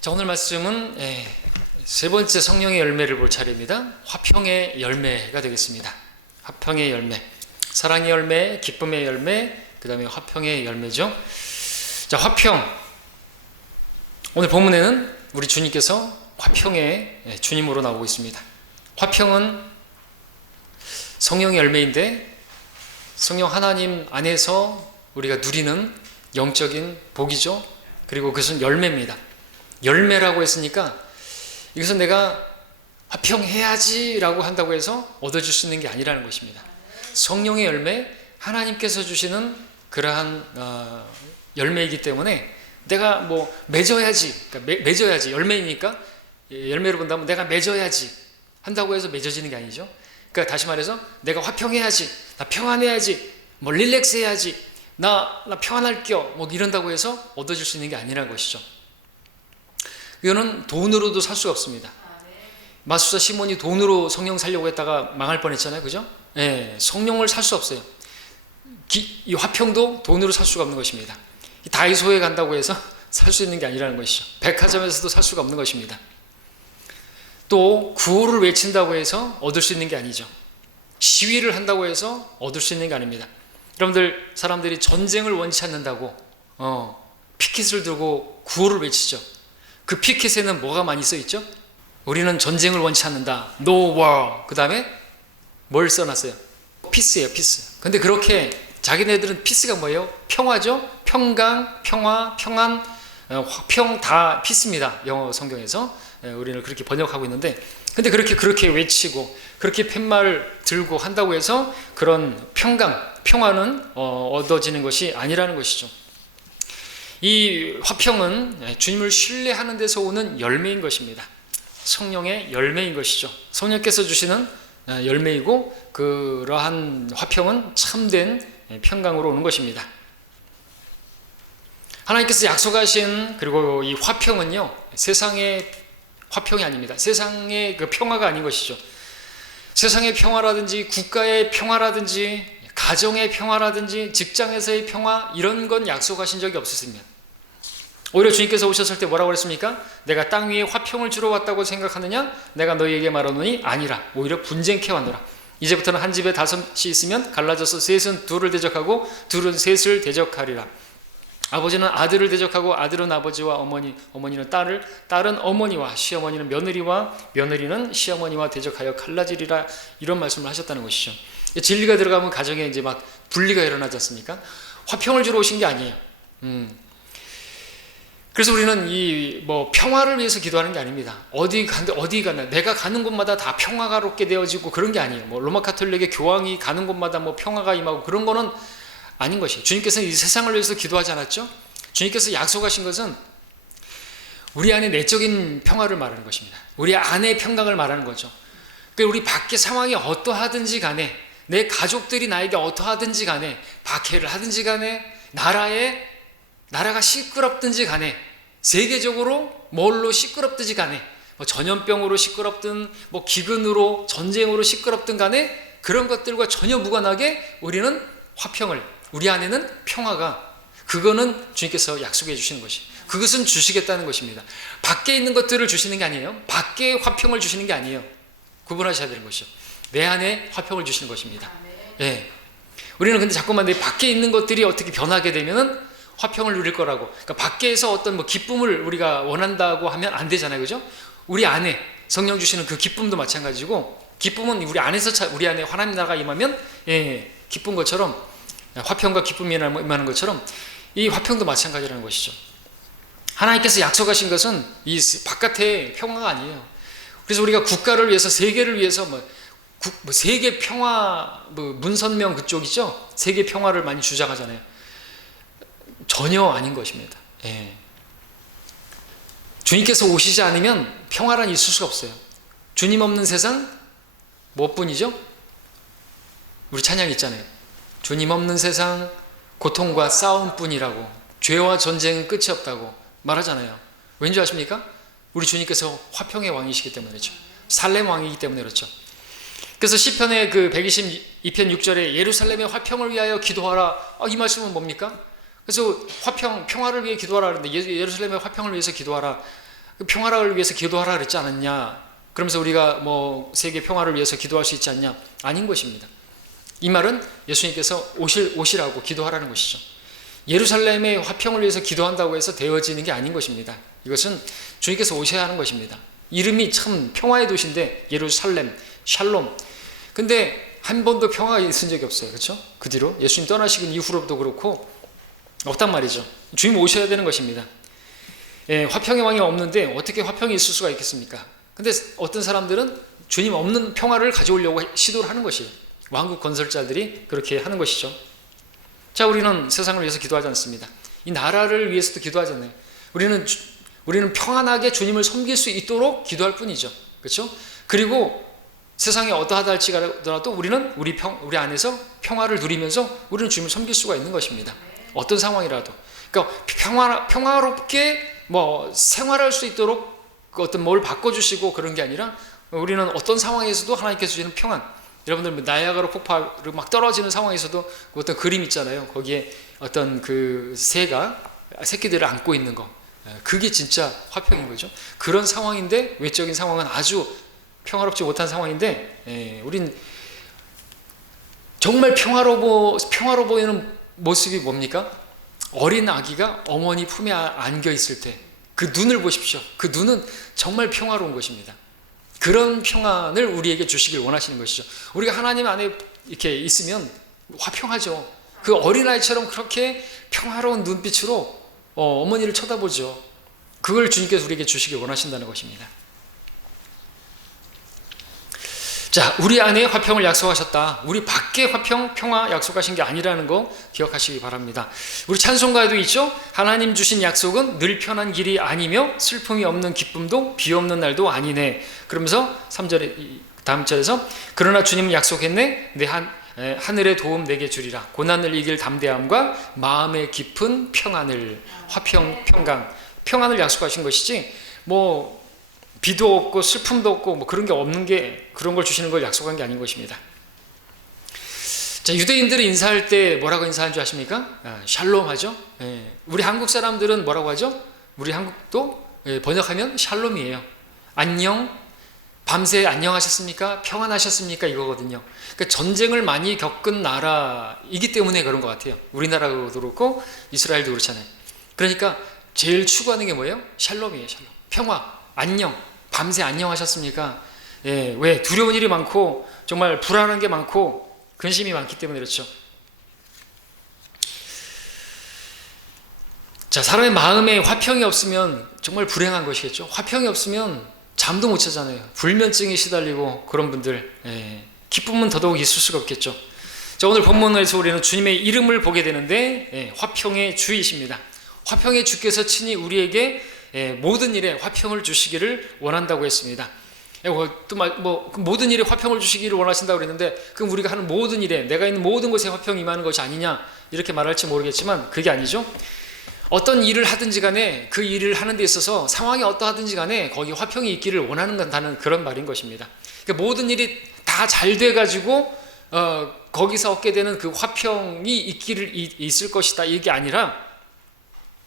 자, 오늘 말씀은 세 번째 성령의 열매를 볼 차례입니다. 화평의 열매가 되겠습니다. 화평의 열매, 사랑의 열매, 기쁨의 열매, 그 다음에 화평의 열매죠. 자, 화평. 오늘 본문에는 우리 주님께서 화평의 주님으로 나오고 있습니다. 화평은 성령의 열매인데 성령 하나님 안에서 우리가 누리는 영적인 복이죠. 그리고 그것은 열매입니다. 열매라고 했으니까 이것은 내가 화평해야지 라고 한다고 해서 얻어줄 수 있는 게 아니라는 것입니다. 성령의 열매, 하나님께서 주시는 그러한 열매이기 때문에 내가 뭐 맺어야지, 그러니까 맺어야지, 열매이니까 열매로 본다면 내가 맺어야지 한다고 해서 맺어지는 게 아니죠. 그러니까 다시 말해서 내가 화평해야지, 나 평안해야지, 뭐 릴렉스해야지, 나 평안할 겨, 뭐 이런다고 해서 얻어질 수 있는 게 아니라는 것이죠. 이거는 돈으로도 살 수가 없습니다. 마술사 시몬이 돈으로 성령 살려고 했다가 망할 뻔했잖아요, 그죠? 성령을 살 수 없어요. 이 화평도 돈으로 살 수가 없는 것입니다. 다이소에 간다고 해서 살 수 있는 게 아니라는 것이죠. 백화점에서도 살 수가 없는 것입니다. 또 구호를 외친다고 해서 얻을 수 있는 게 아니죠. 시위를 한다고 해서 얻을 수 있는 게 아닙니다. 여러분들, 사람들이 전쟁을 원치 않는다고 피켓을 들고 구호를 외치죠. 그 피켓에는 뭐가 많이 써 있죠? 우리는 전쟁을 원치 않는다. No war. 그 다음에 뭘 써놨어요? 피스예요, 피스. 근데 그렇게 자기네들은 피스가 뭐예요? 평화죠? 평강, 평화, 평안, 화평 다 피스입니다. 영어 성경에서. 우리는 그렇게 번역하고 있는데, 근데 그렇게 외치고 그렇게 팻말을 들고 한다고 해서 그런 평강, 평화는 얻어지는 것이 아니라는 것이죠. 이 화평은 주님을 신뢰하는 데서 오는 열매인 것입니다. 성령의 열매인 것이죠. 성령께서 주시는 열매이고, 그러한 화평은 참된 평강으로 오는 것입니다. 하나님께서 약속하신 그리고 이 화평은요, 세상의 화평이 아닙니다. 세상의 그 평화가 아닌 것이죠. 세상의 평화라든지 국가의 평화라든지 가정의 평화라든지 직장에서의 평화, 이런 건 약속하신 적이 없으십니다. 오히려 주님께서 오셨을 때 뭐라고 그랬습니까? 내가 땅 위에 화평을 주러 왔다고 생각하느냐? 내가 너희에게 말하노니 아니라 오히려 분쟁케 왔노라. 이제부터는 한 집에 5이 있으면 갈라져서 셋은 둘을 대적하고 둘은 셋을 대적하리라. 아버지는 아들을 대적하고 아들은 아버지와 어머니는 딸을, 딸은 어머니와 시어머니는 며느리와 며느리는 시어머니와 대적하여 갈라지리라. 이런 말씀을 하셨다는 것이죠. 진리가 들어가면 가정에 이제 막 분리가 일어나지 않습니까? 화평을 주러 오신 게 아니에요. 그래서 우리는 이 평화를 위해서 기도하는 게 아닙니다. 어디 가나 내가 가는 곳마다 다 평화가롭게 되어지고 그런 게 아니에요. 로마 가톨릭의 교황이 가는 곳마다 평화가 임하고 그런 거는 아닌 것이에요. 주님께서는 이 세상을 위해서 기도하지 않았죠? 주님께서 약속하신 것은 우리 안에 내적인 평화를 말하는 것입니다. 우리 안의 평강을 말하는 거죠. 그러니까 우리 밖의 상황이 어떠하든지 간에, 내 가족들이 나에게 어떠하든지 간에, 박해를 하든지 간에, 나라가 시끄럽든지 간에, 세계적으로 뭘로 시끄럽든지 간에, 전염병으로 시끄럽든 기근으로 전쟁으로 시끄럽든 간에 그런 것들과 전혀 무관하게 우리는 화평을, 우리 안에는 평화가, 그거는 주님께서 약속해 주시는 것이, 그것은 주시겠다는 것입니다. 밖에 있는 것들을 주시는 게 아니에요. 밖에 화평을 주시는 게 아니에요. 구분하셔야 되는 것이죠. 내 안에 화평을 주시는 것입니다. 우리는 근데 자꾸만 내 밖에 있는 것들이 어떻게 변하게 되면은 화평을 누릴 거라고, 그러니까 밖에서 어떤 기쁨을 우리가 원한다고 하면 안 되잖아요, 그죠? 우리 안에 성령 주시는 그 기쁨도 마찬가지고, 기쁨은 우리 안에서, 우리 안에 하나님 나라가 임하면 기쁜 것처럼, 화평과 기쁨이 임하는 것처럼 이 화평도 마찬가지라는 것이죠. 하나님께서 약속하신 것은 이 바깥의 평화가 아니에요. 그래서 우리가 국가를 위해서, 세계를 위해서 세계 평화, 문선명 그쪽이죠? 세계 평화를 많이 주장하잖아요. 전혀 아닌 것입니다. 주님께서 오시지 않으면 평화란 있을 수가 없어요. 주님 없는 세상 무엇뿐이죠? 우리 찬양 있잖아요. 주님 없는 세상 고통과 싸움뿐이라고, 죄와 전쟁은 끝이 없다고 말하잖아요. 왠지 아십니까? 우리 주님께서 화평의 왕이시기 때문에 그렇죠. 살렘 왕이기 때문에 그렇죠. 그래서 시편의 그 122편 6절에 예루살렘의 화평을 위하여 기도하라. 이 말씀은 뭡니까? 그래서 평화를 위해 기도하라 그러는데 예루살렘의 화평을 위해서 기도하라. 그 평화를 위해서 기도하라 그랬지 않았냐? 그러면서 우리가 뭐 세계 평화를 위해서 기도할 수 있지 않냐? 아닌 것입니다. 이 말은 예수님께서 오시라고 기도하라는 것이죠. 예루살렘의 화평을 위해서 기도한다고 해서 되어지는 게 아닌 것입니다. 이것은 주님께서 오셔야 하는 것입니다. 이름이 참 평화의 도시인데 예루살렘, 샬롬. 근데 한 번도 평화가 있은 적이 없어요. 그렇죠? 그 뒤로 예수님 떠나시긴 이후로도 그렇고 없단 말이죠. 주님 오셔야 되는 것입니다. 예, 화평의 왕이 없는데 어떻게 화평이 있을 수가 있겠습니까? 근데 어떤 사람들은 주님 없는 평화를 가져오려고 시도를 하는 것이에요. 왕국 건설자들이 그렇게 하는 것이죠. 자, 우리는 세상을 위해서 기도하지 않습니다. 이 나라를 위해서도 기도하지 않아요. 우리는 평안하게 주님을 섬길 수 있도록 기도할 뿐이죠. 그렇죠? 그리고 세상이 어떠하다 할지라도 우리는 우리 안에서 평화를 누리면서 우리는 주님을 섬길 수가 있는 것입니다. 어떤 상황이라도. 그러니까 평화롭게 뭐 생활할 수 있도록 어떤 뭘 바꿔주시고 그런 게 아니라 우리는 어떤 상황에서도 하나님께서 주시는 평안. 여러분들 나이아가라 폭포로 막 떨어지는 상황에서도 어떤 그림 있잖아요. 거기에 어떤 그 새가 새끼들을 안고 있는 거. 그게 진짜 화평인 거죠. 그런 상황인데 외적인 상황은 아주 평화롭지 못한 상황인데 우린 정말 평화로 보이는 모습이 뭡니까? 어린 아기가 어머니 품에 안겨 있을 때 그 눈을 보십시오. 그 눈은 정말 평화로운 것입니다. 그런 평안을 우리에게 주시길 원하시는 것이죠. 우리가 하나님 안에 이렇게 있으면 화평하죠. 그 어린아이처럼 그렇게 평화로운 눈빛으로 어머니를 쳐다보죠. 그걸 주님께서 우리에게 주시길 원하신다는 것입니다. 자, 우리 안에 화평을 약속하셨다. 우리 밖에 화평, 평화 약속하신 게 아니라는 거 기억하시기 바랍니다. 우리 찬송가에도 있죠? 하나님 주신 약속은 늘 편한 길이 아니며 슬픔이 없는 기쁨도 비 없는 날도 아니네. 그러면서 3절에 다음 절에서 그러나 주님은 약속했네. 내 하늘의 도움 내게 주리라. 고난을 이길 담대함과 마음의 깊은 평안을. 화평, 평안을 약속하신 것이지 뭐 비도 없고 슬픔도 없고 뭐 그런 게 없는 게 그런 걸 주시는 걸 약속한 게 아닌 것입니다. 자, 유대인들이 인사할 때 뭐라고 인사하는 줄 아십니까? 샬롬 하죠. 우리 한국 사람들은 뭐라고 하죠? 우리 한국도 번역하면 샬롬이에요. 안녕, 밤새 안녕하셨습니까? 평안하셨습니까? 이거거든요. 그러니까 전쟁을 많이 겪은 나라이기 때문에 그런 것 같아요. 우리나라도 그렇고 이스라엘도 그렇잖아요. 그러니까 제일 추구하는 게 뭐예요? 샬롬이에요. 샬롬. 평화, 안녕, 밤새 안녕하셨습니까? 왜? 두려운 일이 많고 정말 불안한 게 많고 근심이 많기 때문에 그렇죠. 자, 사람의 마음에 화평이 없으면 정말 불행한 것이겠죠. 화평이 없으면 잠도 못 자잖아요. 불면증에 시달리고 그런 분들, 기쁨은 더더욱 있을 수가 없겠죠. 자, 오늘 본문에서 우리는 주님의 이름을 보게 되는데 화평의 주이십니다. 화평의 주께서 친히 우리에게 모든 일에 화평을 주시기를 원한다고 했습니다. 또 모든 일에 화평을 주시기를 원하신다고 그랬는데 그럼 우리가 하는 모든 일에 내가 있는 모든 곳에 화평이 임하는 것이 아니냐 이렇게 말할지 모르겠지만 그게 아니죠. 어떤 일을 하든지 간에 그 일을 하는 데 있어서 상황이 어떠하든지 간에 거기 화평이 있기를 원하는 그런 말인 것입니다. 그러니까 모든 일이 다 잘 돼가지고 거기서 얻게 되는 그 화평이 있을 것이다 이게 아니라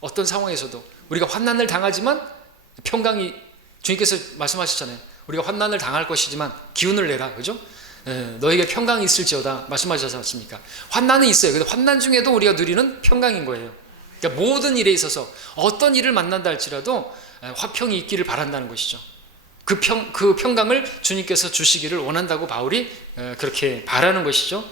어떤 상황에서도 우리가 환난을 당하지만 평강이 주님께서 말씀하셨잖아요. 우리가 환난을 당할 것이지만 기운을 내라. 그죠? 너에게 평강이 있을지어다 말씀하셨지 않습니까? 환난은 있어요. 근데 환난 중에도 우리가 누리는 평강인 거예요. 그러니까 모든 일에 있어서 어떤 일을 만난다 할지라도 화평이 있기를 바란다는 것이죠. 그 평강을 주님께서 주시기를 원한다고 바울이 그렇게 바라는 것이죠.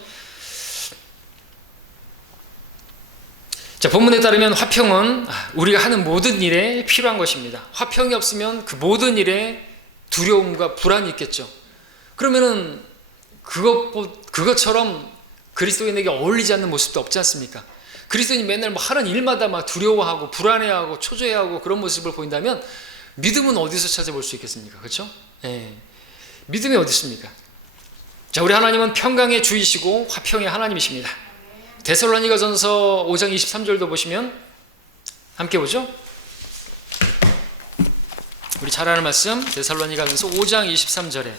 자, 본문에 따르면 화평은 우리가 하는 모든 일에 필요한 것입니다. 화평이 없으면 그 모든 일에 두려움과 불안이 있겠죠. 그러면은 그것처럼 그리스도인에게 어울리지 않는 모습도 없지 않습니까? 그리스도인이 맨날 뭐 하는 일마다 막 두려워하고 불안해하고 초조해하고 그런 모습을 보인다면 믿음은 어디서 찾아볼 수 있겠습니까? 그렇죠? 믿음이 어디 있습니까? 자, 우리 하나님은 평강의 주이시고 화평의 하나님이십니다. 데살로니가전서 5장 23절도 보시면 함께 보죠. 우리 잘 아는 말씀 데살로니가전서 5장 23절에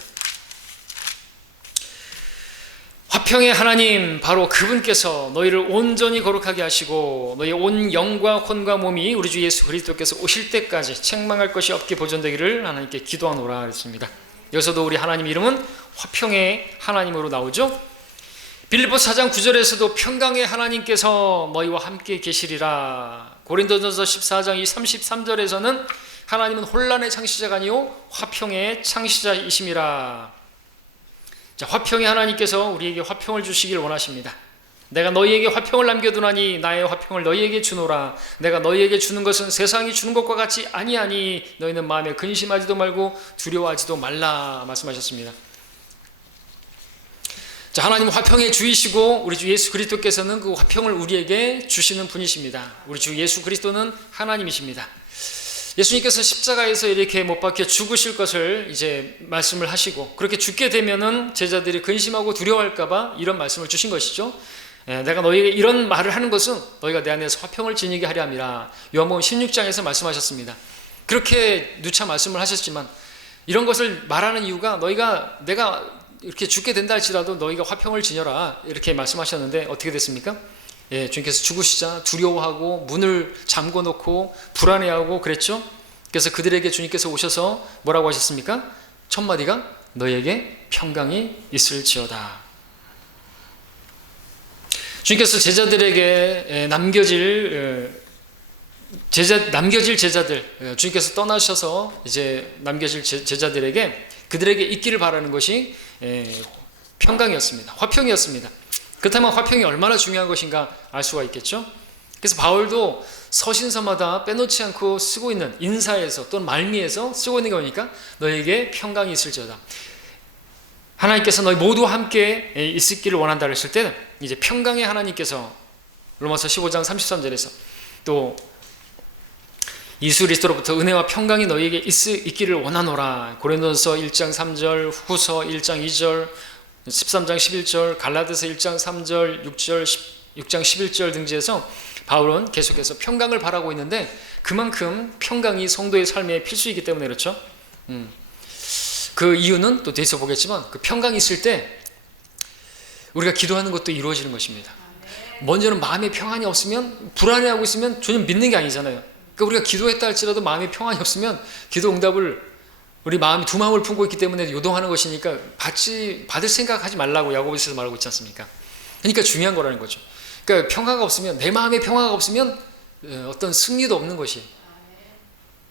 화평의 하나님, 바로 그분께서 너희를 온전히 거룩하게 하시고 너희의 온 영과 혼과 몸이 우리 주 예수 그리스도께서 오실 때까지 책망할 것이 없게 보존되기를 하나님께 기도하노라 했습니다. 여기서도 우리 하나님 이름은 화평의 하나님으로 나오죠. 빌립보서 4장 9절에서도 평강의 하나님께서 너희와 함께 계시리라. 고린도전서 14장 33절에서는 하나님은 혼란의 창시자가 아니요 화평의 창시자이심이라. 자, 화평의 하나님께서 우리에게 화평을 주시길 원하십니다. 내가 너희에게 화평을 남겨두나니 나의 화평을 너희에게 주노라. 내가 너희에게 주는 것은 세상이 주는 것과 같이 아니하니 너희는 마음에 근심하지도 말고 두려워하지도 말라 말씀하셨습니다. 자, 하나님은 화평의 주이시고 우리 주 예수 그리스도께서는 그 화평을 우리에게 주시는 분이십니다. 우리 주 예수 그리스도는 하나님이십니다. 예수님께서 십자가에서 이렇게 못 박혀 죽으실 것을 이제 말씀을 하시고 그렇게 죽게 되면은 제자들이 근심하고 두려워할까봐 이런 말씀을 주신 것이죠. 내가 너희에게 이런 말을 하는 것은 너희가 내 안에서 화평을 지니게 하려 함이라. 요한복음 16장에서 말씀하셨습니다. 그렇게 누차 말씀을 하셨지만 이런 것을 말하는 이유가 내가 이렇게 죽게 된다 할지라도 너희가 화평을 지녀라 이렇게 말씀하셨는데 어떻게 됐습니까? 주님께서 죽으시자 두려워하고 문을 잠궈 놓고 불안해하고 그랬죠. 그래서 그들에게 주님께서 오셔서 뭐라고 하셨습니까? 첫 마디가 너희에게 평강이 있을지어다. 주님께서 제자들에게 남겨질 제자들, 주님께서 떠나셔서 이제 남겨질 제자들에게 그들에게 있기를 바라는 것이 평강이었습니다. 화평이었습니다. 그렇다면 화평이 얼마나 중요한 것인가 알 수가 있겠죠. 그래서 바울도 서신서마다 빼놓지 않고 쓰고 있는 인사에서 또는 말미에서 쓰고 있는 게 뭐니까 너에게 평강이 있을지어다. 하나님께서 너희 모두 함께 있기를 원한다 했을 때는 이제 평강의 하나님께서 로마서 15장 33절에서 또 예수 그리스도로부터 은혜와 평강이 너희에게 있기를 원하노라. 고린도전서 1장 3절, 후서 1장 2절, 13장 11절, 갈라디아서 1장 3절, 6장 11절 등지에서 바울은 계속해서 평강을 바라고 있는데 그만큼 평강이 성도의 삶의 필수이기 때문에 그렇죠. 그 이유는 또 뒤에서 보겠지만 그 평강이 있을 때 우리가 기도하는 것도 이루어지는 것입니다. 먼저는 마음에 평안이 없으면 불안해하고 있으면 전혀 믿는 게 아니잖아요. 그러니까 우리가 기도했다 할지라도 마음에 평안이 없으면 기도 응답을 우리 마음이 두 마음을 품고 있기 때문에 요동하는 것이니까 받을 생각하지 말라고 야고보서에서 말하고 있지 않습니까? 그러니까 중요한 거라는 거죠. 그러니까 평화가 없으면 내 마음에 평화가 없으면 어떤 승리도 없는 것이.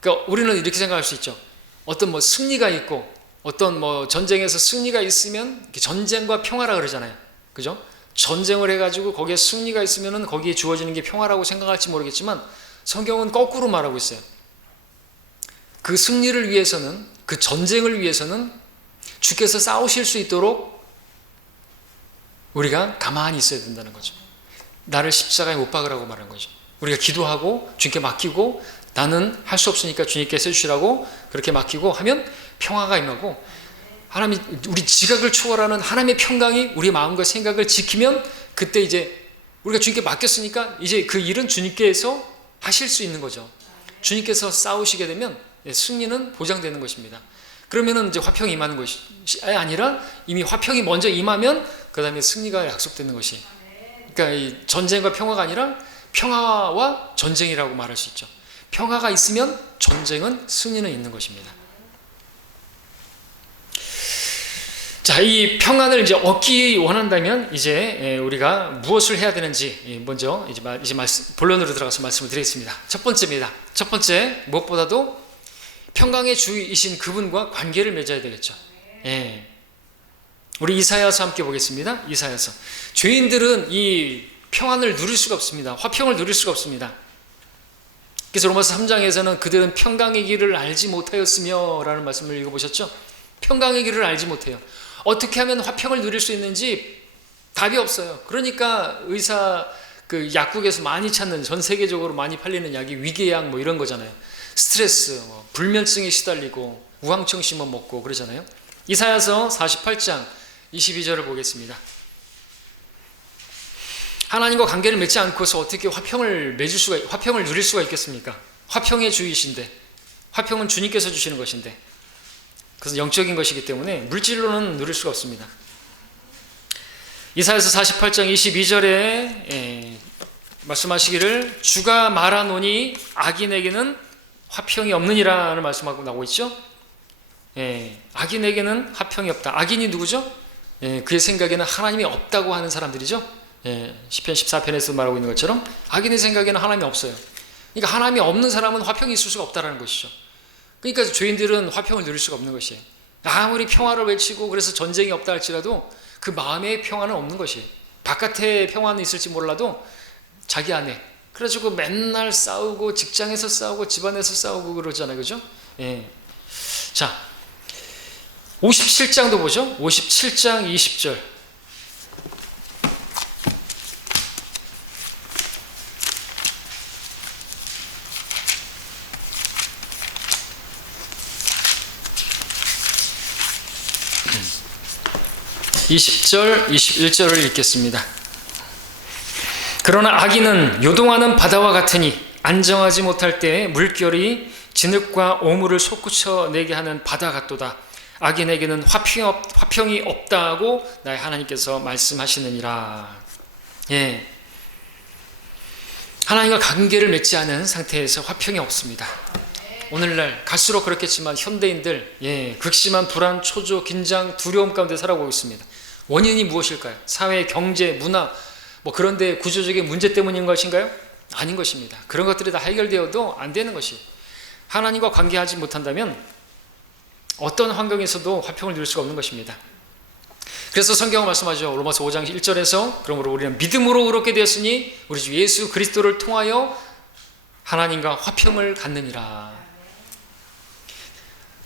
그러니까 우리는 이렇게 생각할 수 있죠. 어떤 승리가 있고 어떤 전쟁에서 승리가 있으면 전쟁과 평화라 그러잖아요. 그죠? 전쟁을 해가지고 거기에 승리가 있으면은 거기에 주어지는 게 평화라고 생각할지 모르겠지만 성경은 거꾸로 말하고 있어요. 그 승리를 위해서는 그 전쟁을 위해서는 주께서 싸우실 수 있도록 우리가 가만히 있어야 된다는 거죠. 나를 십자가에 못 박으라고 말하는 거죠. 우리가 기도하고 주님께 맡기고 나는 할 수 없으니까 주님께서 해주시라고 그렇게 맡기고 하면 평화가 임하고 하나님이 우리 지각을 초월하는 하나님의 평강이 우리의 마음과 생각을 지키면 그때 이제 우리가 주님께 맡겼으니까 이제 그 일은 주님께서 하실 수 있는 거죠. 주님께서 싸우시게 되면 승리는 보장되는 것입니다. 그러면은 이제 화평이 임하는 것이 아니라 이미 화평이 먼저 임하면 그 다음에 승리가 약속되는 것이. 그러니까 이 전쟁과 평화가 아니라 평화와 전쟁이라고 말할 수 있죠. 평화가 있으면 전쟁은 승리는 있는 것입니다. 자, 이 평안을 이제 얻기 원한다면 이제 우리가 무엇을 해야 되는지 먼저 이제 본론으로 들어가서 말씀을 드리겠습니다. 첫 번째입니다. 첫 번째, 무엇보다도 평강의 주이신 그분과 관계를 맺어야 되겠죠. 예. 우리 이사야서 함께 보겠습니다. 이사야서. 죄인들은 이 평안을 누릴 수가 없습니다. 화평을 누릴 수가 없습니다. 그래서 로마서 3장에서는 그들은 평강의 길을 알지 못하였으며 라는 말씀을 읽어보셨죠? 평강의 길을 알지 못해요. 어떻게 하면 화평을 누릴 수 있는지 답이 없어요. 그러니까 약국에서 많이 찾는, 전 세계적으로 많이 팔리는 약이 위궤양 이런 거잖아요. 스트레스, 불면증에 시달리고 우황청심만 먹고 그러잖아요. 이사야서 48장 22절을 보겠습니다. 하나님과 관계를 맺지 않고서 어떻게 화평을 누릴 수가 있겠습니까? 화평의 주이신데, 화평은 주님께서 주시는 것인데, 그래서 영적인 것이기 때문에 물질로는 누릴 수가 없습니다. 이사야서 48장 22절에 말씀하시기를 주가 말하노니 악인에게는 화평이 없느니라는 말씀하고 나오고 있죠. 악인에게는 화평이 없다. 악인이 누구죠? 그의 생각에는 하나님이 없다고 하는 사람들이죠. 시편 14편에서 말하고 있는 것처럼 악인의 생각에는 하나님이 없어요. 그러니까 하나님이 없는 사람은 화평이 있을 수가 없다는 것이죠. 그러니까 죄인들은 화평을 누릴 수가 없는 것이에요. 아무리 평화를 외치고 그래서 전쟁이 없다 할지라도 그 마음의 평화는 없는 것이에요. 바깥에 평화는 있을지 몰라도 자기 안에, 그래가지고 맨날 싸우고 직장에서 싸우고 집안에서 싸우고 그러잖아요. 그죠? 자, 57장도 보죠. 57장 20절. (20절) 21절을 읽겠습니다. 그러나 악인은 요동하는 바다와 같으니 안정하지 못할 때에 물결이 진흙과 오물을 솟구쳐 내게 하는 바다 같도다. 악인에게는 화평이 없다고 나의 하나님께서 말씀하시느니라. 하나님과 관계를 맺지 않은 상태에서 화평이 없습니다. 오늘날 갈수록 그렇겠지만 현대인들 극심한 불안, 초조, 긴장, 두려움 가운데 살아가고 있습니다. 원인이 무엇일까요? 사회, 경제, 문화 그런 데 구조적인 문제 때문인 것인가요? 아닌 것입니다. 그런 것들이 다 해결되어도 안 되는 것이, 하나님과 관계하지 못한다면 어떤 환경에서도 화평을 누릴 수가 없는 것입니다. 그래서 성경은 말씀하죠. 로마서 5장 1절에서 그러므로 우리는 믿음으로 의롭게 되었으니 우리 주 예수 그리스도를 통하여 하나님과 화평을 갖느니라.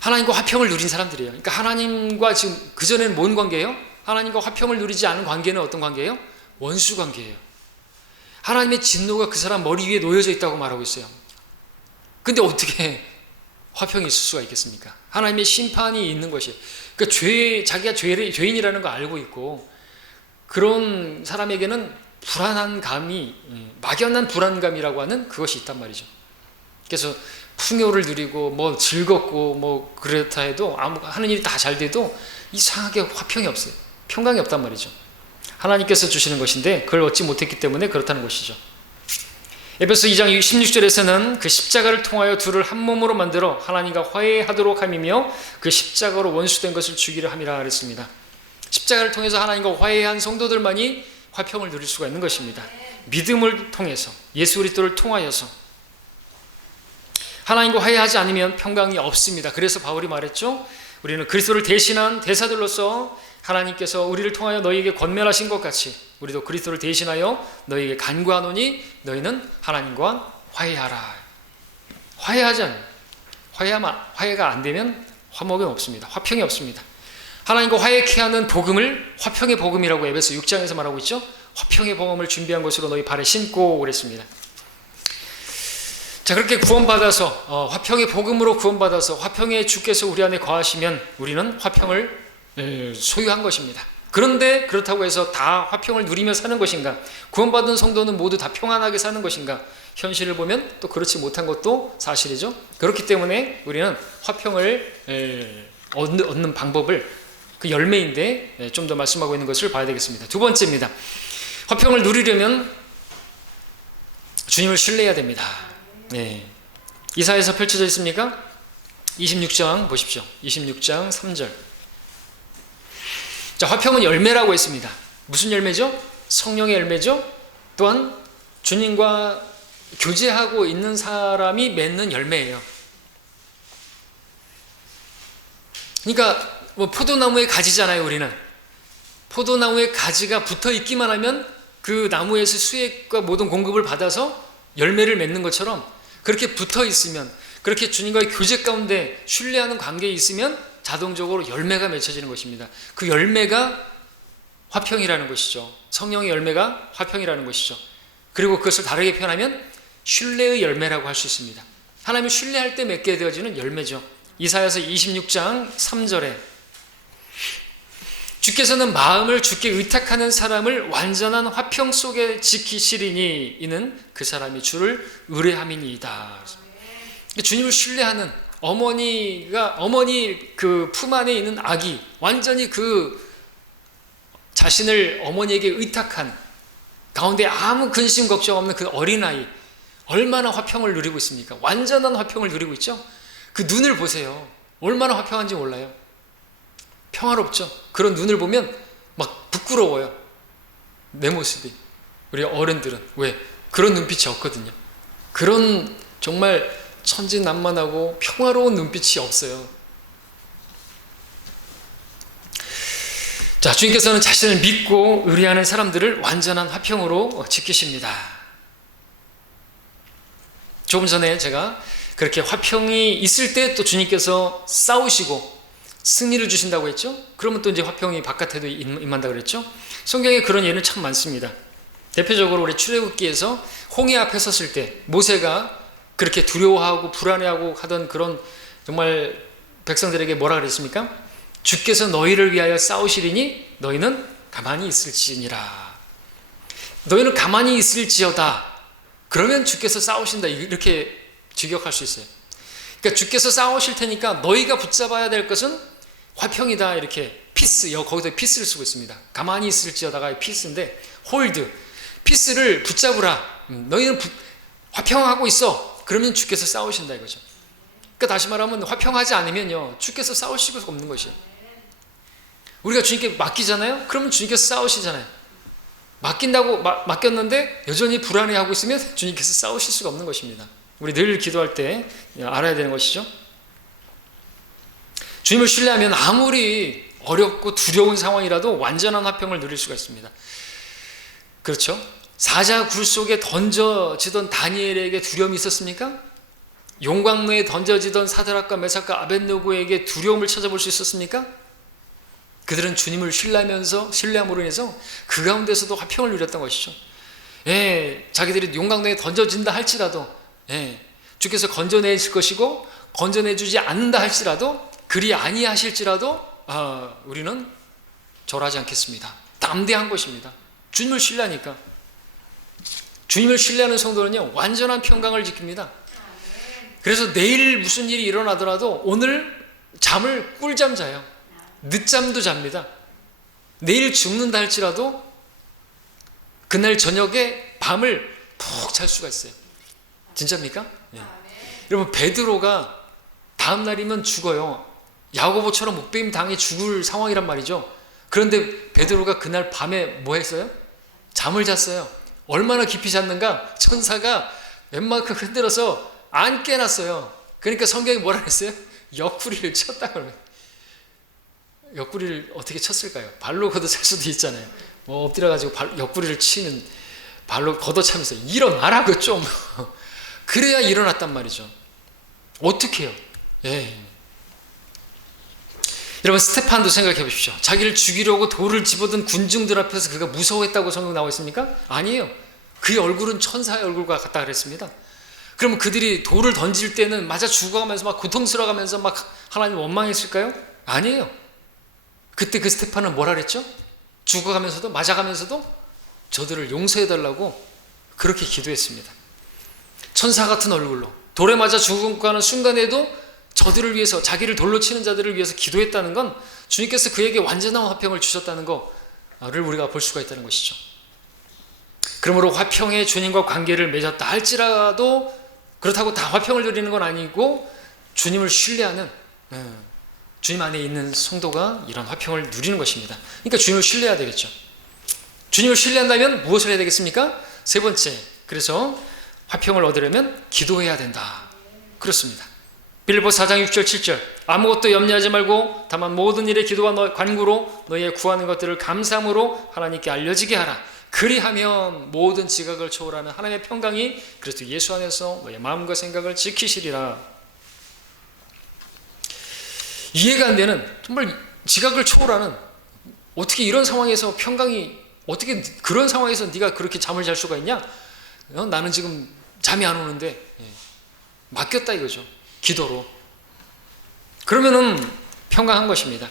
하나님과 화평을 누린 사람들이에요. 그러니까 하나님과 지금 그전에는 뭔 관계예요? 하나님과 화평을 누리지 않은 관계는 어떤 관계예요? 원수 관계예요. 하나님의 진노가 그 사람 머리 위에 놓여져 있다고 말하고 있어요. 근데 어떻게 화평이 있을 수가 있겠습니까? 하나님의 심판이 있는 것이에요. 그러니까 자기가 죄인이라는 거 알고 있고, 그런 사람에게는 불안한 감이, 막연한 불안감이라고 하는 그것이 있단 말이죠. 그래서 풍요를 누리고 즐겁고 그렇다 해도 하는 일이 다 잘 돼도 이상하게 화평이 없어요. 평강이 없단 말이죠. 하나님께서 주시는 것인데 그걸 얻지 못했기 때문에 그렇다는 것이죠. 에베소 2장 16절에서는 그 십자가를 통하여 둘을 한 몸으로 만들어 하나님과 화해하도록 함이며 그 십자가로 원수된 것을 죽이려 함이라 그랬습니다. 십자가를 통해서 하나님과 화해한 성도들만이 화평을 누릴 수가 있는 것입니다. 믿음을 통해서, 예수 그리스도를 통하여서. 하나님과 화해하지 않으면 평강이 없습니다. 그래서 바울이 말했죠. 우리는 그리스도를 대신한 대사들로서 하나님께서 우리를 통하여 너희에게 권면하신 것 같이 우리도 그리스도를 대신하여 너희에게 간구하노니 너희는 하나님과 화해하라. 화해가 안 되면 화목은 없습니다. 화평이 없습니다. 하나님과 화해케 하는 복음을 화평의 복음이라고 에베소 6장에서 말하고 있죠. 화평의 복음을 준비한 것으로 너희 발에 신고 그랬습니다. 자, 그렇게 구원받아서 화평의 복음으로 구원받아서 화평의 주께서 우리 안에 거하시면 우리는 화평을 소유한 것입니다. 그런데 그렇다고 해서 다 화평을 누리며 사는 것인가? 구원받은 성도는 모두 다 평안하게 사는 것인가? 현실을 보면 또 그렇지 못한 것도 사실이죠. 그렇기 때문에 우리는 화평을 얻는 방법을, 그 열매인데 좀 더 말씀하고 있는 것을 봐야 되겠습니다. 두 번째입니다. 화평을 누리려면 주님을 신뢰해야 됩니다. 이사야에서 펼쳐져 있습니까? 26장 보십시오. 26장 3절. 자, 화평은 열매라고 했습니다. 무슨 열매죠? 성령의 열매죠. 또한 주님과 교제하고 있는 사람이 맺는 열매예요. 그러니까 포도나무의 가지잖아요. 우리는 포도나무의 가지가 붙어 있기만 하면 그 나무에서 수액과 모든 공급을 받아서 열매를 맺는 것처럼, 그렇게 붙어 있으면, 그렇게 주님과의 교제 가운데 신뢰하는 관계에 있으면 자동적으로 열매가 맺혀지는 것입니다. 그 열매가 화평이라는 것이죠. 성령의 열매가 화평이라는 것이죠. 그리고 그것을 다르게 표현하면 신뢰의 열매라고 할 수 있습니다. 하나님을 신뢰할 때 맺게 되어지는 열매죠. 이사야서 26장 3절에 주께서는 마음을 주께 의탁하는 사람을 완전한 화평 속에 지키시리니 이는 그 사람이 주를 의뢰함이니이다. 주님을 신뢰하는 어머니 그 품 안에 있는 아기, 완전히 그 자신을 어머니에게 의탁한 가운데 아무 근심 걱정 없는 그 어린아이, 얼마나 화평을 누리고 있습니까? 완전한 화평을 누리고 있죠? 그 눈을 보세요. 얼마나 화평한지 몰라요. 평화롭죠? 그런 눈을 보면 막 부끄러워요. 내 모습이. 우리 어른들은. 왜? 그런 눈빛이 없거든요. 그런 정말 천진난만하고 평화로운 눈빛이 없어요. 자, 주님께서는 자신을 믿고 의뢰하는 사람들을 완전한 화평으로 지키십니다. 조금 전에 제가 그렇게 화평이 있을 때 또 주님께서 싸우시고 승리를 주신다고 했죠? 그러면 또 이제 화평이 바깥에도 임한다고 그랬죠? 성경에 그런 예는 참 많습니다. 대표적으로 우리 출애굽기에서 홍해 앞에 섰을 때 모세가 그렇게 두려워하고 불안해하고 하던 그런 정말 백성들에게 뭐라 그랬습니까? 주께서 너희를 위하여 싸우시리니 너희는 가만히 있을지니라. 너희는 가만히 있을지어다. 그러면 주께서 싸우신다. 이렇게 직역할 수 있어요. 그러니까 주께서 싸우실 테니까 너희가 붙잡아야 될 것은 화평이다. 이렇게 피스, 거기서 피스를 쓰고 있습니다. 가만히 있을지어다가 피스인데 홀드, 피스를 붙잡으라. 너희는 화평하고 있어. 그러면 주께서 싸우신다 이거죠. 그러니까 다시 말하면 화평하지 않으면요, 주께서 싸우실 수가 없는 것이에요. 우리가 주님께 맡기잖아요. 그러면 주님께서 싸우시잖아요. 맡겼는데 여전히 불안해하고 있으면 주님께서 싸우실 수가 없는 것입니다. 우리 늘 기도할 때 알아야 되는 것이죠. 주님을 신뢰하면 아무리 어렵고 두려운 상황이라도 완전한 화평을 누릴 수가 있습니다. 그렇죠? 사자 굴 속에 던져지던 다니엘에게 두려움이 있었습니까? 용광로에 던져지던 사드락과 메삭과 아벳느고에게 두려움을 찾아볼 수 있었습니까? 그들은 주님을 신뢰함으로 인해서 그 가운데서도 화평을 누렸던 것이죠. 예, 자기들이 용광로에 던져진다 할지라도, 예, 주께서 건져내실 것이고 건져내주지 않는다 할지라도, 그리 아니하실지라도 우리는 절하지 않겠습니다. 담대한 것입니다. 주님을 신뢰하니까. 주님을 신뢰하는 성도는요, 완전한 평강을 지킵니다. 그래서 내일 무슨 일이 일어나더라도 오늘 잠을 꿀잠 자요. 늦잠도 잡니다. 내일 죽는다 할지라도 그날 저녁에 밤을 푹 잘 수가 있어요. 진짜입니까? 예. 여러분, 베드로가 다음 날이면 죽어요. 야고보처럼 목베임 당해 죽을 상황이란 말이죠. 그런데 베드로가 그날 밤에 뭐 했어요? 잠을 잤어요. 얼마나 깊이 잤는가? 천사가 웬만큼 흔들어서 안 깨놨어요. 그러니까 성경이 뭐라 그랬어요? 옆구리를 쳤다 그러면. 옆구리를 어떻게 쳤을까요? 발로 걷어찰 수도 있잖아요. 뭐 엎드려가지고 옆구리를 치는, 발로 걷어차면서 일어나라고 좀. 그래야 일어났단 말이죠. 어떻게 해요? 예. 여러분, 스테판도 생각해 보십시오. 자기를 죽이려고 돌을 집어든 군중들 앞에서 그가 무서워했다고 성경 나와 있습니까? 아니에요. 그의 얼굴은 천사의 얼굴과 같다 그랬습니다. 그러면 그들이 돌을 던질 때는 맞아 죽어가면서 막 고통스러워가면서 막 하나님 원망했을까요? 아니에요. 그때 그 스테판은 뭐라 그랬죠? 죽어가면서도 맞아가면서도 저들을 용서해달라고 그렇게 기도했습니다. 천사 같은 얼굴로 돌에 맞아 죽어가는 순간에도 저들을 위해서, 자기를 돌로 치는 자들을 위해서 기도했다는 건 주님께서 그에게 완전한 화평을 주셨다는 것을 우리가 볼 수가 있다는 것이죠. 그러므로 화평의 주님과 관계를 맺었다 할지라도 그렇다고 다 화평을 누리는 건 아니고, 주님을 신뢰하는, 주님 안에 있는 성도가 이런 화평을 누리는 것입니다. 그러니까 주님을 신뢰해야 되겠죠. 주님을 신뢰한다면 무엇을 해야 되겠습니까? 세 번째, 그래서 화평을 얻으려면 기도해야 된다. 그렇습니다. 빌립보서 4장 6절 7절 아무것도 염려하지 말고 다만 모든 일에 기도와 간구로 너희의 구하는 것들을 감사함으로 하나님께 알려지게 하라. 그리하면 모든 지각을 초월하는 하나님의 평강이 그리스도 예수 안에서 너희의 마음과 생각을 지키시리라. 이해가 안 되는, 정말 지각을 초월하는, 어떻게 이런 상황에서 평강이, 어떻게 그런 상황에서 네가 그렇게 잠을 잘 수가 있냐? 나는 지금 잠이 안 오는데, 맡겼다 이거죠. 기도로. 그러면은 평강한 것입니다.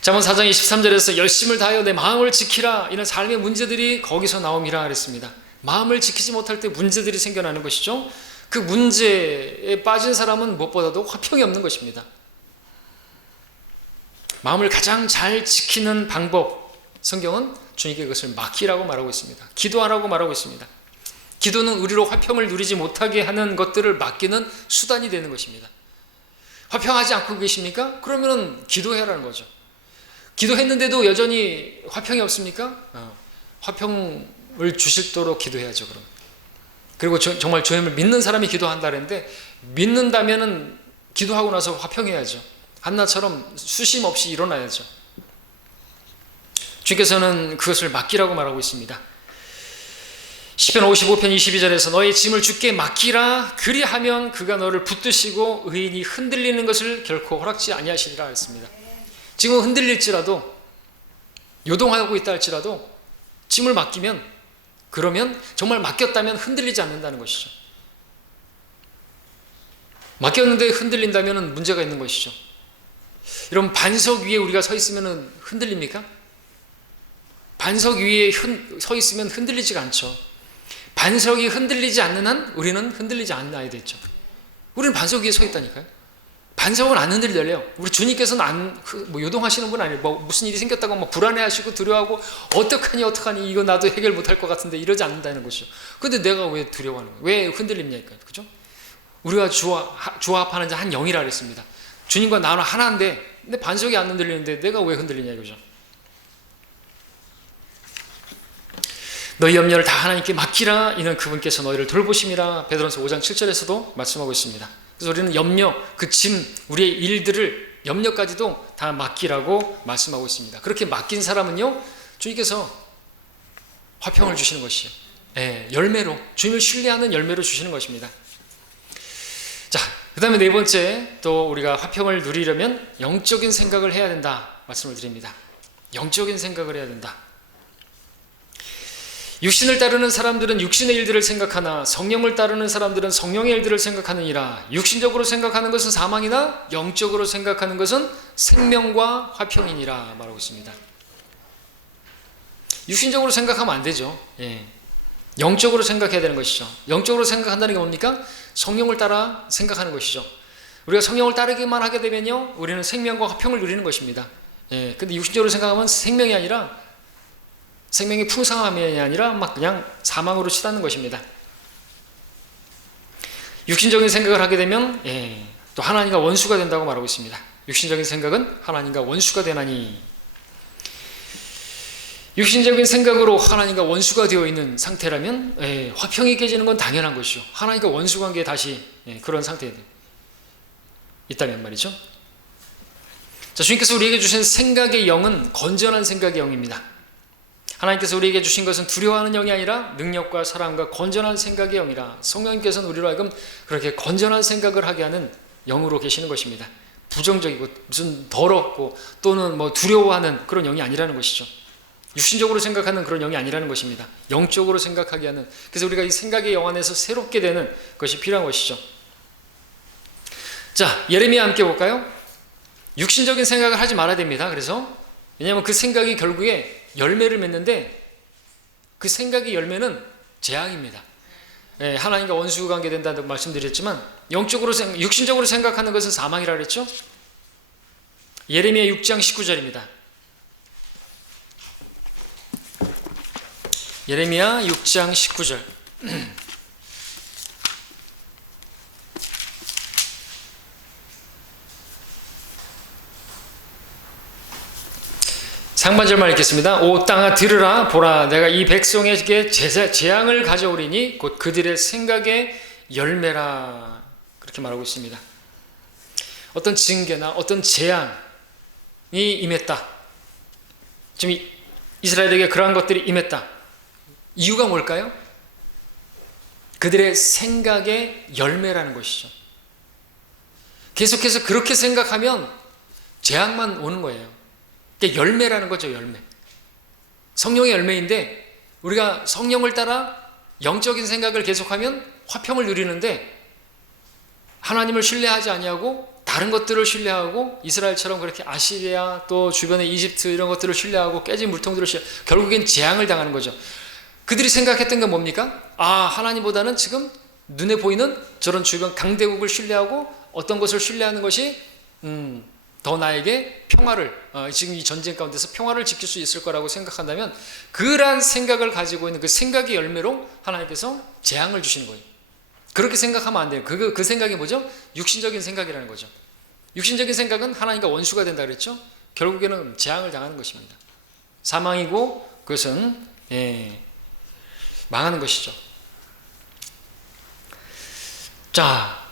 잠언 4장 23절에서 열심을 다하여 내 마음을 지키라, 이런 삶의 문제들이 거기서 나옴이라 그랬습니다. 마음을 지키지 못할 때 문제들이 생겨나는 것이죠. 그 문제에 빠진 사람은 무엇보다도 화평이 없는 것입니다. 마음을 가장 잘 지키는 방법, 성경은 주님께 그것을 맡기라고 말하고 있습니다. 기도하라고 말하고 있습니다. 기도는 우리로 화평을 누리지 못하게 하는 것들을 맡기는 수단이 되는 것입니다. 화평하지 않고 계십니까? 그러면 기도해라는 거죠. 기도했는데도 여전히 화평이 없습니까? 화평을 주실도록 기도해야죠. 그럼. 그리고 정말 주님을 믿는 사람이 기도한다 그랬는데, 믿는다면은 기도하고 나서 화평해야죠. 한나처럼 수심 없이 일어나야죠. 주께서는 그것을 맡기라고 말하고 있습니다. 시편 55편 22절에서 너의 짐을 주께 맡기라. 그리하면 그가 너를 붙드시고 의인이 흔들리는 것을 결코 허락지 아니하시리라 했습니다. 지금 흔들릴지라도, 요동하고 있다 할지라도 짐을 맡기면, 그러면 정말 맡겼다면 흔들리지 않는다는 것이죠. 맡겼는데 흔들린다면 문제가 있는 것이죠. 여러분, 반석 위에 우리가 서 있으면 흔들립니까? 반석 위에 서 있으면 흔들리지가 않죠. 반석이 흔들리지 않는 한 우리는 흔들리지 않아야 되죠. 우리는 반석 위에 서 있다니까요. 반석은 안 흔들려요. 우리 주님께서는 요동하시는 분 아니에요. 무슨 일이 생겼다고 불안해하시고 두려워하고 어떡하니 이거 나도 해결 못할 것 같은데 이러지 않는다는 것이죠. 그런데 내가 왜 두려워하는 거예요? 왜 흔들립니까? 그죠? 우리가 조합하는 자 한 영이라 그랬습니다. 주님과 나는 하나인데 근데 반석이 안 흔들리는데 내가 왜 흔들리냐 이거죠. 너희 염려를 다 하나님께 맡기라. 이는 그분께서 너희를 돌보심이라. 베드로전서 5장 7절에서도 말씀하고 있습니다. 그래서 우리는 염려, 그 짐, 우리의 일들을 염려까지도 다 맡기라고 말씀하고 있습니다. 그렇게 맡긴 사람은요, 주님께서 화평을 주시는 것이에요. 열매로, 주님을 신뢰하는 열매로 주시는 것입니다. 자, 그 다음에 네 번째, 또 우리가 화평을 누리려면 영적인 생각을 해야 된다 말씀을 드립니다. 영적인 생각을 해야 된다. 육신을 따르는 사람들은 육신의 일들을 생각하나 성령을 따르는 사람들은 성령의 일들을 생각하느니라. 육신적으로 생각하는 것은 사망이나 영적으로 생각하는 것은 생명과 화평이니라 말하고 있습니다. 육신적으로 생각하면 안 되죠. 영적으로 생각해야 되는 것이죠. 영적으로 생각한다는 게 뭡니까? 성령을 따라 생각하는 것이죠. 우리가 성령을 따르기만 하게 되면요, 우리는 생명과 화평을 누리는 것입니다. 근데 육신적으로 생각하면 생명이 아니라, 생명의 풍성함이 아니라 막 그냥 사망으로 치닫는 것입니다. 육신적인 생각을 하게 되면 또 하나님과 원수가 된다고 말하고 있습니다. 육신적인 생각은 하나님과 원수가 되나니. 육신적인 생각으로 하나님과 원수가 되어 있는 상태라면 화평이 깨지는 건 당연한 것이죠. 하나님과 원수 관계에 다시 그런 상태에 있다면 말이죠. 자, 주님께서 우리에게 주신 생각의 영은 건전한 생각의 영입니다. 하나님께서 우리에게 주신 것은 두려워하는 영이 아니라 능력과 사랑과 건전한 생각의 영이라. 성령님께서는 우리로 하여금 그렇게 건전한 생각을 하게 하는 영으로 계시는 것입니다. 부정적이고 무슨 더럽고 또는 두려워하는 그런 영이 아니라는 것이죠. 육신적으로 생각하는 그런 영이 아니라는 것입니다. 영적으로 생각하게 하는, 그래서 우리가 이 생각의 영 안에서 새롭게 되는 것이 필요한 것이죠. 자, 예레미야 함께 볼까요? 육신적인 생각을 하지 말아야 됩니다. 그래서 왜냐하면 그 생각이 결국에 열매를 맺는데, 그 생각의 열매는 재앙입니다. 하나님과 원수 관계 된다고 말씀드렸지만, 육신적으로 생각하는 것은 사망이라 그랬죠. 예레미야 6장 19절입니다. 예레미야 6장 19절. 상반절만 읽겠습니다. 오 땅아 들으라. 보라, 내가 이 백성에게 재앙을 가져오리니 곧 그들의 생각의 열매라. 그렇게 말하고 있습니다. 어떤 징계나 어떤 재앙이 임했다. 지금 이스라엘에게 그러한 것들이 임했다. 이유가 뭘까요? 그들의 생각의 열매라는 것이죠. 계속해서 그렇게 생각하면 재앙만 오는 거예요. 열매라는 거죠. 열매. 성령의 열매인데, 우리가 성령을 따라 영적인 생각을 계속하면 화평을 누리는데, 하나님을 신뢰하지 아니하고 다른 것들을 신뢰하고, 이스라엘처럼 그렇게 아시리아 또 주변의 이집트 이런 것들을 신뢰하고 깨진 물통들을 결국엔 재앙을 당하는 거죠. 그들이 생각했던 건 뭡니까? 하나님보다는 지금 눈에 보이는 저런 주변 강대국을 신뢰하고 어떤 것을 신뢰하는 것이 더 나에게 평화를 지금 이 전쟁 가운데서 평화를 지킬 수 있을 거라고 생각한다면 그러한 생각을 가지고 있는 그 생각의 열매로 하나님께서 재앙을 주시는 거예요. 그렇게 생각하면 안 돼요. 그 생각이 뭐죠? 육신적인 생각이라는 거죠. 육신적인 생각은 하나님과 원수가 된다 그랬죠. 결국에는 재앙을 당하는 것입니다. 사망이고 그것은 망하는 것이죠. 자,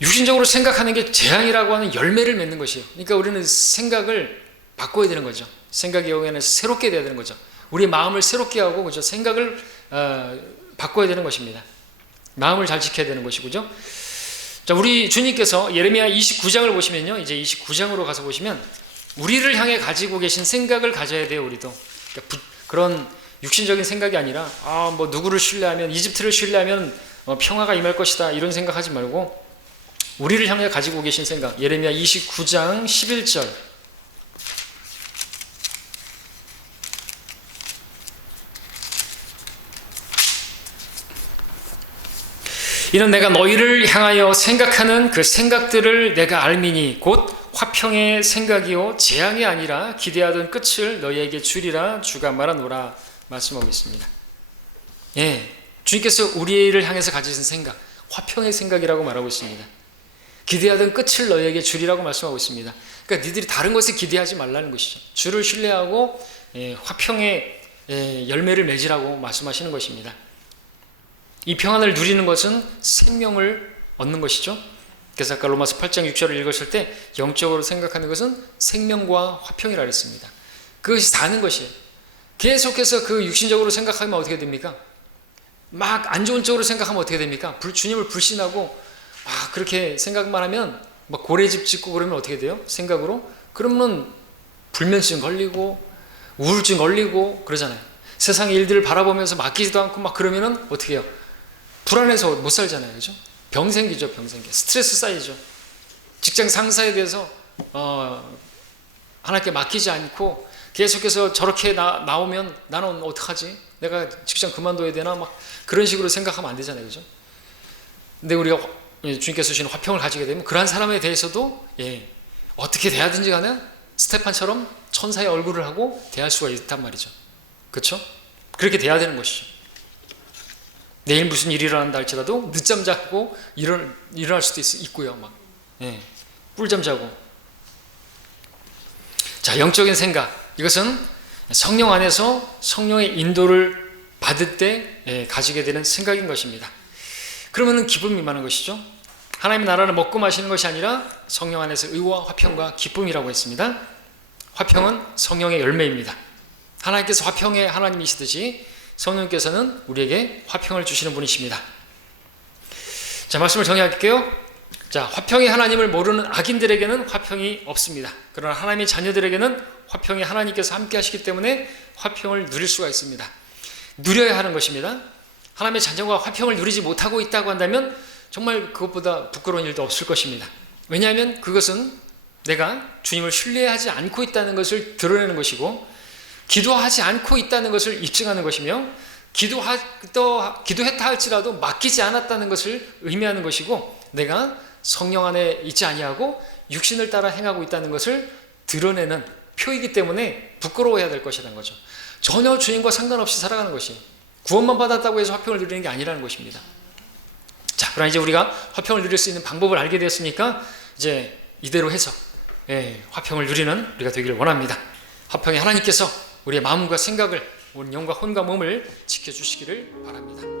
육신적으로 생각하는 게 재앙이라고 하는 열매를 맺는 것이에요. 그러니까 우리는 생각을 바꿔야 되는 거죠. 생각의 영역에는 새롭게 돼야 되는 거죠. 우리의 마음을 새롭게 하고 그죠? 생각을 바꿔야 되는 것입니다. 마음을 잘 지켜야 되는 것이고요. 자, 우리 주님께서 예레미야 29장을 보시면요, 이제 29장으로 가서 보시면 우리를 향해 가지고 계신 생각을 가져야 돼요. 우리도 그러니까 그런 육신적인 생각이 아니라 뭐 누구를 신뢰하면 이집트를 신뢰하면 평화가 임할 것이다 이런 생각하지 말고 우리를 향해 가지고 계신 생각. 예레미야 29장 11절. 이는 내가 너희를 향하여 생각하는 그 생각들을 내가 알미니 곧 화평의 생각이요 재앙이 아니라 기대하던 끝을 너희에게 주리라 주가 말하노라 말씀하고 있습니다. 주님께서 우리를 향해서 가지신 생각, 화평의 생각이라고 말하고 있습니다. 기대하던 끝을 너희에게 주리라고 말씀하고 있습니다. 그러니까 니들이 다른 것에 기대하지 말라는 것이죠. 주를 신뢰하고 화평의 열매를 맺으라고 말씀하시는 것입니다. 이 평안을 누리는 것은 생명을 얻는 것이죠. 그래서 아까 로마서 8장 6절을 읽었을 때 영적으로 생각하는 것은 생명과 화평이라 했습니다. 그것이 사는 것이에요. 계속해서 그 육신적으로 생각하면 어떻게 됩니까? 막 안 좋은 쪽으로 생각하면 어떻게 됩니까? 주님을 불신하고 그렇게 생각만 하면 막 고래집 짓고 그러면 어떻게 돼요? 생각으로? 그러면 불면증 걸리고 우울증 걸리고 그러잖아요. 세상의 일들을 바라보면서 맡기지도 않고 막 그러면은 어떻게 해요? 불안해서 못 살잖아요. 그죠? 병 생기죠. 병 생겨. 스트레스 쌓이죠. 직장 상사에 대해서 하나님께 맡기지 않고 계속해서 저렇게 나오면 나는 어떡하지? 내가 직장 그만둬야 되나? 막 그런 식으로 생각하면 안 되잖아요. 그죠? 근데 우리가 주님께서 주시는 화평을 가지게 되면 그러한 사람에 대해서도 어떻게 대하든지 간에 스테판처럼 천사의 얼굴을 하고 대할 수가 있단 말이죠. 그렇죠? 그렇게 돼야 되는 것이죠. 내일 무슨 일이 일어난다 할지라도 늦잠 자고 일어날 수도 있고요. 막 꿀잠 자고. 자, 영적인 생각, 이것은 성령 안에서 성령의 인도를 받을 때 가지게 되는 생각인 것입니다. 그러면 기쁨이 임하는 것이죠. 하나님의 나라를 먹고 마시는 것이 아니라 성령 안에서 의와 화평과 기쁨이라고 했습니다. 화평은 성령의 열매입니다. 하나님께서 화평의 하나님이시듯이 성령께서는 우리에게 화평을 주시는 분이십니다. 자, 말씀을 정리할게요. 자, 화평의 하나님을 모르는 악인들에게는 화평이 없습니다. 그러나 하나님의 자녀들에게는 화평이 하나님께서 함께 하시기 때문에 화평을 누릴 수가 있습니다. 누려야 하는 것입니다. 하나님의 자녀가 화평을 누리지 못하고 있다고 한다면 정말 그것보다 부끄러운 일도 없을 것입니다. 왜냐하면 그것은 내가 주님을 신뢰하지 않고 있다는 것을 드러내는 것이고 기도하지 않고 있다는 것을 입증하는 것이며 기도했다 할지라도 맡기지 않았다는 것을 의미하는 것이고 내가 성령 안에 있지 아니하고 육신을 따라 행하고 있다는 것을 드러내는 표이기 때문에 부끄러워해야 될 것이라는 거죠. 전혀 주님과 상관없이 살아가는 것이 구원만 받았다고 해서 화평을 누리는 게 아니라는 것입니다. 자, 그럼 이제 우리가 화평을 누릴 수 있는 방법을 알게 되었으니까 이제 이대로 해서 화평을 누리는 우리가 되기를 원합니다. 화평의 하나님께서 우리의 마음과 생각을, 우리 영과 혼과 몸을 지켜주시기를 바랍니다.